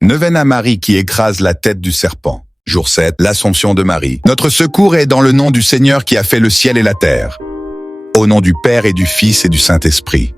Neuvaine à Marie qui écrase la tête du serpent. Jour 7, l'Assomption de Marie. Notre secours est dans le nom du Seigneur qui a fait le ciel et la terre. Au nom du Père et du Fils et du Saint-Esprit.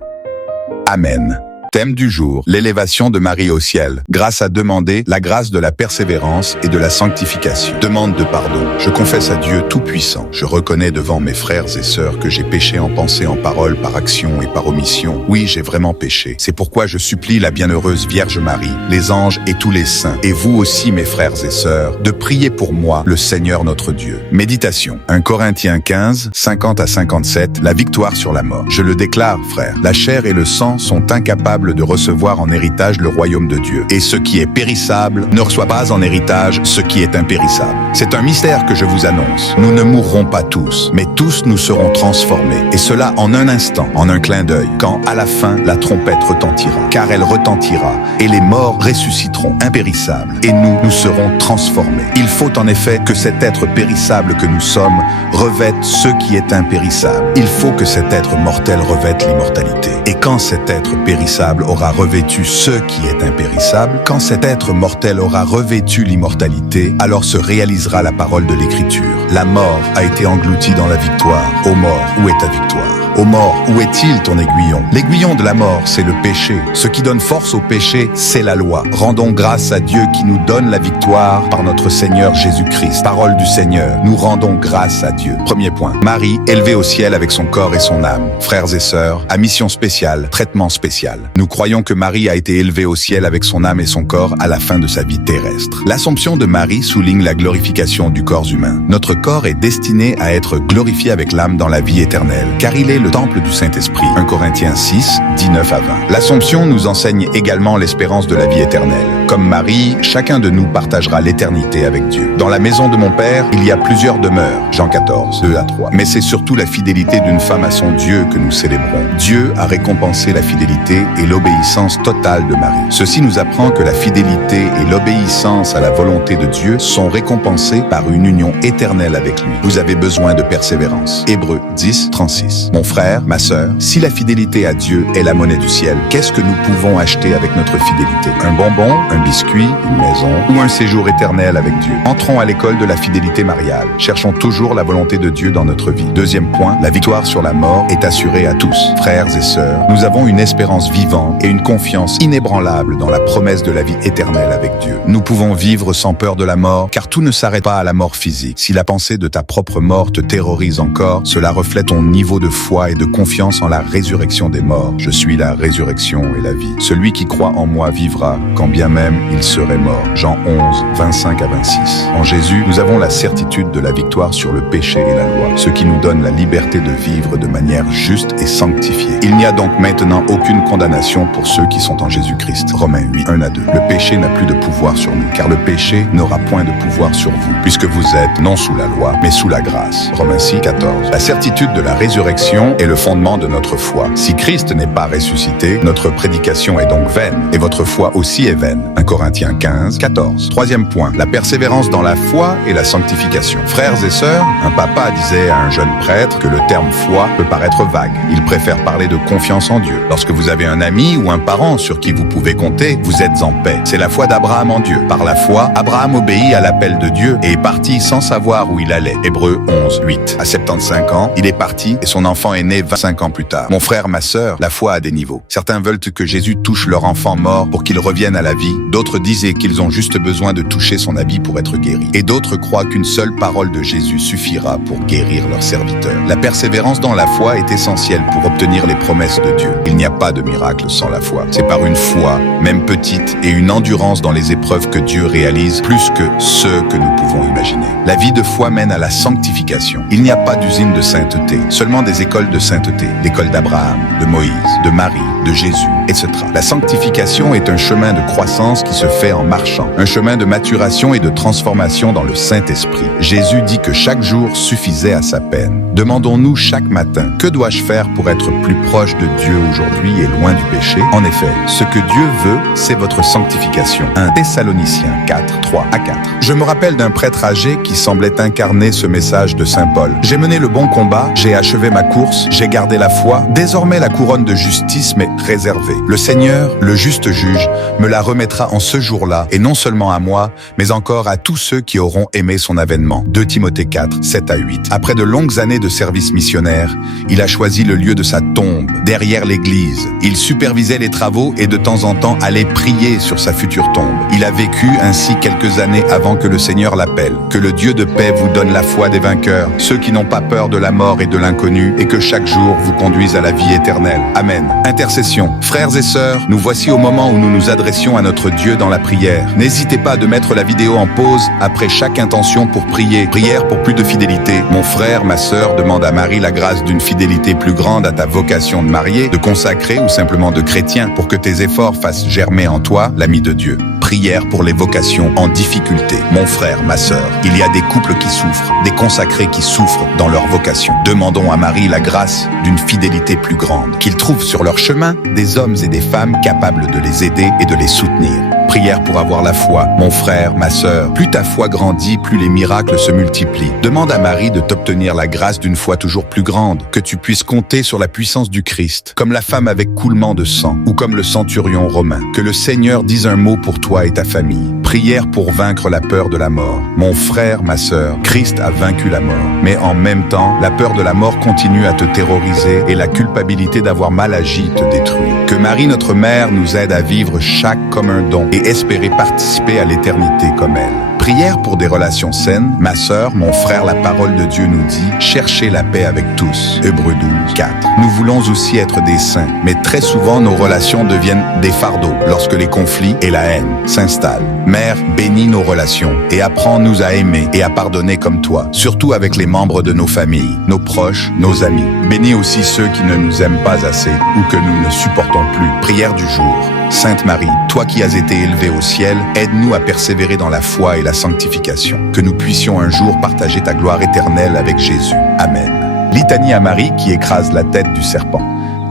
Amen. Thème du jour, l'élévation de Marie au ciel, grâce à demander la grâce de la persévérance et de la sanctification. Demande de pardon. Je confesse à Dieu Tout-Puissant. Je reconnais devant mes frères et sœurs que j'ai péché en pensée, en parole, par action et par omission. Oui, j'ai vraiment péché. C'est pourquoi je supplie la bienheureuse Vierge Marie, les anges et tous les saints, et vous aussi mes frères et sœurs, de prier pour moi, le Seigneur notre Dieu. Méditation. 1 Corinthiens 15, 50 à 57, la victoire sur la mort. Je le déclare, frères, la chair et le sang sont incapables de recevoir en héritage le royaume de Dieu. Et ce qui est périssable ne reçoit pas en héritage ce qui est impérissable. C'est un mystère que je vous annonce. Nous ne mourrons pas tous, mais tous nous serons transformés. Et cela en un instant, en un clin d'œil, quand à la fin la trompette retentira. Car elle retentira, et les morts ressusciteront impérissables, et nous serons transformés. Il faut en effet que cet être périssable que nous sommes revête ce qui est impérissable. Il faut que cet être mortel revête l'immortalité. Et quand cet être périssable aura revêtu ce qui est impérissable, quand cet être mortel aura revêtu l'immortalité, alors se réalisera la parole de l'Écriture. La mort a été engloutie dans la victoire. Ô mort, où est ta victoire? Ô mort, où est-il ton aiguillon? L'aiguillon de la mort, c'est le péché. Ce qui donne force au péché, c'est la loi. Rendons grâce à Dieu qui nous donne la victoire par notre Seigneur Jésus-Christ. Parole du Seigneur, nous rendons grâce à Dieu. Premier point. Marie, élevée au ciel avec son corps et son âme. Frères et sœurs, à mission spéciale, traitement spécial. Nous croyons que Marie a été élevée au ciel avec son âme et son corps à la fin de sa vie terrestre. L'Assomption de Marie souligne la glorification du corps humain. Notre corps est destiné à être glorifié avec l'âme dans la vie éternelle, car il est le temple du Saint-Esprit. 1 Corinthiens 6, 19 à 20. L'Assomption nous enseigne également l'espérance de la vie éternelle. Comme Marie, chacun de nous partagera l'éternité avec Dieu. Dans la maison de mon Père, il y a plusieurs demeures. Jean 14, 2 à 3. Mais c'est surtout la fidélité d'une femme à son Dieu que nous célébrons. Dieu a récompensé la fidélité et l'obéissance totale de Marie. Ceci nous apprend que la fidélité et l'obéissance à la volonté de Dieu sont récompensées par une union éternelle avec lui. Vous avez besoin de persévérance. Hébreux 10, 36. Mon frère, ma sœur, si la fidélité à Dieu est la monnaie du ciel, qu'est-ce que nous pouvons acheter avec notre fidélité? Un bonbon, un biscuit, une maison ou un séjour éternel avec Dieu? Entrons à l'école de la fidélité mariale. Cherchons toujours la volonté de Dieu dans notre vie. Deuxième point, la victoire sur la mort est assurée à tous. Frères et sœurs, nous avons une espérance vivante et une confiance inébranlable dans la promesse de la vie éternelle avec Dieu. Nous pouvons vivre sans peur de la mort, car tout ne s'arrête pas à la mort physique. Si la pensée de ta propre mort te terrorise encore, cela reflète ton niveau de foi et de confiance en la résurrection des morts. Je suis la résurrection et la vie. Celui qui croit en moi vivra, quand bien même il serait mort. Jean 11, 25 à 26. En Jésus, nous avons la certitude de la victoire sur le péché et la loi, ce qui nous donne la liberté de vivre de manière juste et sanctifiée. Il n'y a donc maintenant aucune condamnation pour ceux qui sont en Jésus-Christ. Romains 8, 1 à 2. Le péché n'a plus de pouvoir sur nous, car le péché n'aura point de pouvoir sur vous, puisque vous êtes non sous la loi, mais sous la grâce. Romains 6, 14. La certitude de la résurrection est le fondement de notre foi. Si Christ n'est pas ressuscité, notre prédication est donc vaine, et votre foi aussi est vaine. 1 Corinthiens 15, 14. Troisième point, la persévérance dans la foi et la sanctification. Frères et sœurs, un papa disait à un jeune prêtre que le terme foi peut paraître vague. Il préfère parler de confiance en Dieu. Lorsque vous avez un ami ou un parent sur qui vous pouvez compter, vous êtes en paix. C'est la foi d'Abraham en Dieu. Par la foi, Abraham obéit à l'appel de Dieu et est parti sans savoir où il allait. Hébreux 11, 8. À 75 ans, il est parti et son enfant est né 25 ans plus tard. Mon frère, ma sœur, la foi a des niveaux. Certains veulent que Jésus touche leur enfant mort pour qu'il revienne à la vie. D'autres disaient qu'ils ont juste besoin de toucher son habit pour être guéris. Et d'autres croient qu'une seule parole de Jésus suffira pour guérir leur serviteur. La persévérance dans la foi est essentielle pour obtenir les promesses de Dieu. Il n'y a pas de miracle sans la foi. C'est par une foi, même petite, et une endurance dans les épreuves que Dieu réalise plus que ce que nous pouvons imaginer. La vie de foi mène à la sanctification. Il n'y a pas d'usine de sainteté, seulement des écoles de sainteté. L'école d'Abraham, de Moïse, de Marie, de Jésus, etc. La sanctification est un chemin de croissance qui se fait en marchant, un chemin de maturation et de transformation dans le Saint-Esprit. Jésus dit que chaque jour suffisait à sa peine. Demandons-nous chaque matin, que dois-je faire pour être plus proche de Dieu aujourd'hui et loin du péché? En effet, ce que Dieu veut, c'est votre sanctification. 1 Thessaloniciens 4, 3 à 4. Je me rappelle d'un prêtre âgé qui semblait incarner ce message de Saint Paul. J'ai mené le bon combat, j'ai achevé ma course, j'ai gardé la foi. Désormais, la couronne de justice m'est réservée. Le Seigneur, le juste juge, me la remettra permettra en ce jour-là, et non seulement à moi, mais encore à tous ceux qui auront aimé son avènement. 2 Timothée 4, 7 à 8. Après de longues années de service missionnaire, il a choisi le lieu de sa tombe, derrière l'église. Il supervisait les travaux et de temps en temps allait prier sur sa future tombe. Il a vécu ainsi quelques années avant que le Seigneur l'appelle. Que le Dieu de paix vous donne la foi des vainqueurs, ceux qui n'ont pas peur de la mort et de l'inconnu, et que chaque jour vous conduise à la vie éternelle. Amen. Intercession. Frères et sœurs, nous voici au moment où nous nous adressions à notre Dieu dans la prière. N'hésitez pas de mettre la vidéo en pause après chaque intention pour prier. Prière pour plus de fidélité. Mon frère, ma sœur, demande à Marie la grâce d'une fidélité plus grande à ta vocation de marié, de consacré ou simplement de chrétien, pour que tes efforts fassent germer en toi l'ami de Dieu. Prière pour les vocations en difficulté. Mon frère, ma sœur, il y a des couples qui souffrent, des consacrés qui souffrent dans leur vocation. Demandons à Marie la grâce d'une fidélité plus grande, qu'ils trouvent sur leur chemin des hommes et des femmes capables de les aider et de les soutenir. Prière pour avoir la foi. Mon frère, ma sœur, plus ta foi grandit, plus les miracles se multiplient. Demande à Marie de t'obtenir la grâce d'une foi toujours plus grande, que tu puisses compter sur la puissance du Christ, comme la femme avec coulement de sang, ou comme le centurion romain. Que le Seigneur dise un mot pour toi et ta famille. Prière pour vaincre la peur de la mort. Mon frère, ma sœur, Christ a vaincu la mort. Mais en même temps, la peur de la mort continue à te terroriser et la culpabilité d'avoir mal agi te détruit. Que Marie, notre mère, nous aide à vivre chaque comme un don et espérer participer à l'éternité comme elle. Prière pour des relations saines. Ma sœur, mon frère, la parole de Dieu nous dit « Cherchez la paix avec tous ». Hébreux 12, 4. Nous voulons aussi être des saints, mais très souvent nos relations deviennent des fardeaux lorsque les conflits et la haine s'installent. Mère, bénis nos relations et apprends-nous à aimer et à pardonner comme toi, surtout avec les membres de nos familles, nos proches, nos amis. Bénis aussi ceux qui ne nous aiment pas assez ou que nous ne supportons plus. Prière du jour. Sainte Marie, toi qui as été élevée au ciel, aide-nous à persévérer dans la foi et la sanctification, que nous puissions un jour partager ta gloire éternelle avec Jésus. Amen. Litanie à Marie qui écrase la tête du serpent.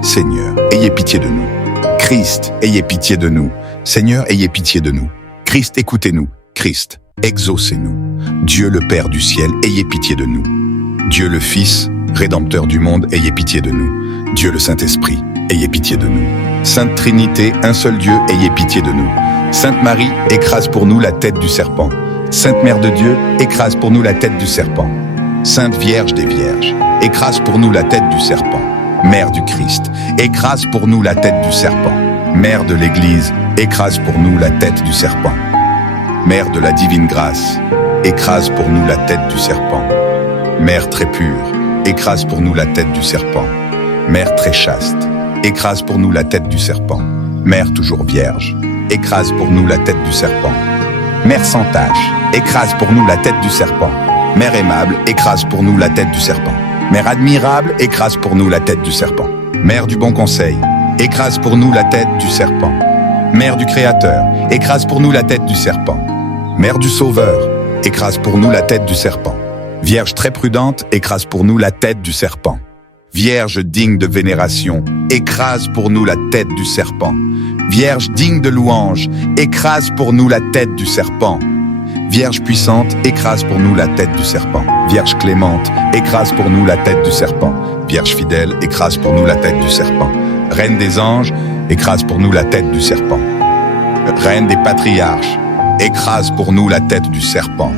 Seigneur, ayez pitié de nous. Christ, ayez pitié de nous. Seigneur, ayez pitié de nous. Christ, écoutez-nous. Christ, exaucez-nous. Dieu le Père du ciel, ayez pitié de nous. Dieu le Fils, Rédempteur du monde, ayez pitié de nous. Dieu le Saint-Esprit, ayez pitié de nous. Sainte Trinité, un seul Dieu, ayez pitié de nous. Sainte Marie, écrase pour nous la tête du serpent. Sainte Mère de Dieu, écrase pour nous la tête du serpent. Sainte Vierge des Vierges, écrase pour nous la tête du serpent. Mère du Christ, écrase pour nous la tête du serpent. Mère de l'Église, écrase pour nous la tête du serpent. Mère de la divine grâce, écrase pour nous la tête du serpent. Mère très pure, écrase pour nous la tête du serpent. Mère très chaste, écrase pour nous la tête du serpent. Mère toujours vierge, écrase pour nous la tête du serpent. Mère sans tache, écrase pour nous la tête du serpent. Mère aimable, écrase pour nous la tête du serpent. Mère admirable, écrase pour nous la tête du serpent. Mère du bon conseil, écrase pour nous la tête du serpent. Mère du Créateur, écrase pour nous la tête du serpent. Mère du Sauveur, écrase pour nous la tête du serpent. Vierge très prudente, écrase pour nous la tête du serpent. Vierge digne de vénération, écrase pour nous la tête du serpent. Vierge digne de louange, écrase pour nous la tête du serpent. Vierge puissante, écrase pour nous la tête du serpent. Vierge clémente, écrase pour nous la tête du serpent. Vierge fidèle, écrase pour nous la tête du serpent. Reine des anges, écrase pour nous la tête du serpent. Reine des patriarches, écrase pour nous la tête du serpent.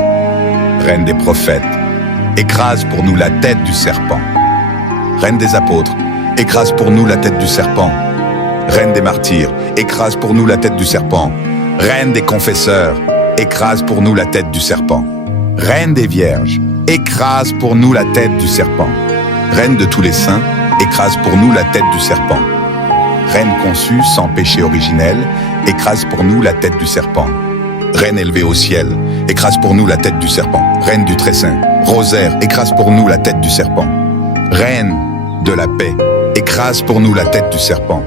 Reine des prophètes, écrase pour nous la tête du serpent. Reine des apôtres, écrase pour nous la tête du serpent. Reine des martyrs, écrase pour nous la tête du serpent. Reine des confesseurs, écrase pour nous la tête du serpent. Reine des vierges, écrase pour nous la tête du serpent. Reine de tous les saints, écrase pour nous la tête du serpent. Reine conçue sans péché originel, écrase pour nous la tête du serpent. Reine élevée au ciel, écrase pour nous la tête du serpent. Reine du très saint, rosaire, écrase pour nous la tête du serpent. Reine de la paix, écrase pour nous la tête du serpent.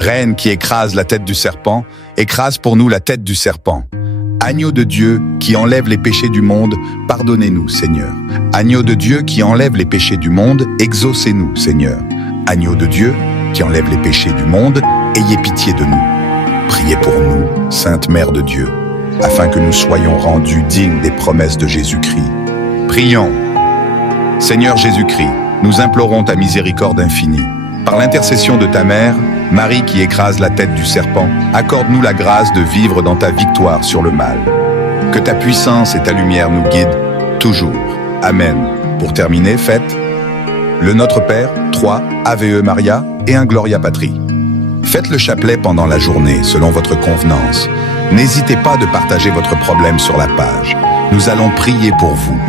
Reine qui écrase la tête du serpent, écrase pour nous la tête du serpent. Agneau de Dieu qui enlève les péchés du monde, pardonnez-nous, Seigneur. Agneau de Dieu qui enlève les péchés du monde, exaucez-nous, Seigneur. Agneau de Dieu qui enlève les péchés du monde, ayez pitié de nous. Priez pour nous, Sainte Mère de Dieu, afin que nous soyons rendus dignes des promesses de Jésus-Christ. Prions. Seigneur Jésus-Christ, nous implorons ta miséricorde infinie. Par l'intercession de ta mère, Marie qui écrase la tête du serpent, accorde-nous la grâce de vivre dans ta victoire sur le mal. Que ta puissance et ta lumière nous guident toujours. Amen. Pour terminer, faites le Notre Père, 3 Ave Maria et un Gloria Patri. Faites le chapelet pendant la journée, selon votre convenance. N'hésitez pas de partager votre problème sur la page. Nous allons prier pour vous.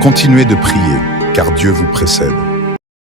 Continuez de prier, car Dieu vous précède.